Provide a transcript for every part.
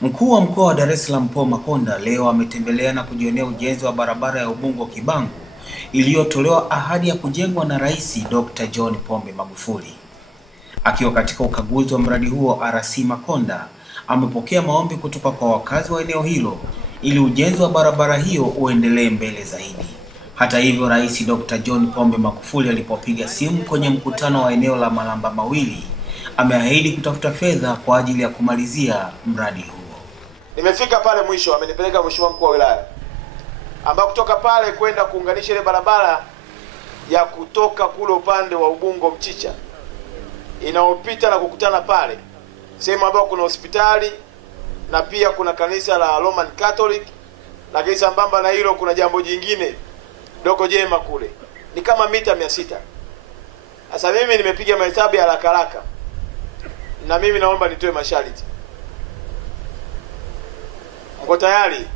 Mkuu wa mkoa wa Dar es Salaam Paul Makonda leo ametembelea na kujionea ujenzi wa barabara ya Ubungo Kibangu iliyotolewa ahadi ya kujengwa na Rais Dr. John Pombe Magufuli. Akiwa katika ukaguzi wa mradi huo, RC Makonda amepokea maombi kutoka kwa wakazi wa eneo hilo ili ujenzi wa barabara hiyo uendelee mbele zaidi. Hata hivyo, Rais Dr. John Pombe Magufuli alipopiga simu kwenye mkutano wa eneo la Malamba Mawili, ameahidi kutafuta fedha kwa ajili ya kumalizia mradi huo. Nimefika pale mwisho, amenipeleka Mheshimiwa Mkuu wa Wilaya, ambao kutoka pale kwenda kuunganisha ile barabara ya kutoka kule upande wa Ubungo Mchicha inaopita na kukutana pale sehemu ambayo kuna hospitali na pia kuna kanisa la Roman Catholic, lakini sambamba na hilo kuna jambo jingine dogo jema kule, ni kama mita 600. Sasa mimi nimepiga mahesabu ya haraka haraka, na mimi naomba nitoe masharti. Mko tayari?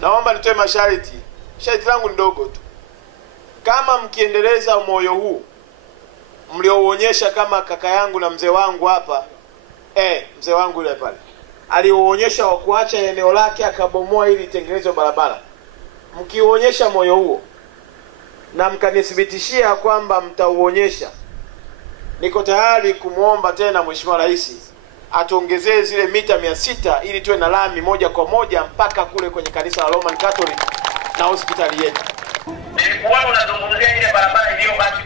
Naomba nitoe masharti. Sharti langu ni dogo tu. Kama mkiendeleza moyo huu mliouonyesha kama kaka yangu na mzee wangu hapa, mzee wangu yule pale aliuonyesha wa kuacha eneo lake akabomoa ili itengenezwe barabara, mkiuonyesha moyo huo na mkanithibitishia kwamba mtauonyesha, niko tayari kumuomba tena Mheshimiwa Rais atuongezee zile mita 600 ili tuwe na lami moja kwa moja mpaka kule kwenye kanisa la Roman Catholic na hospitali yetu. Nilikuwa unazungumzia ile barabara iliyobaki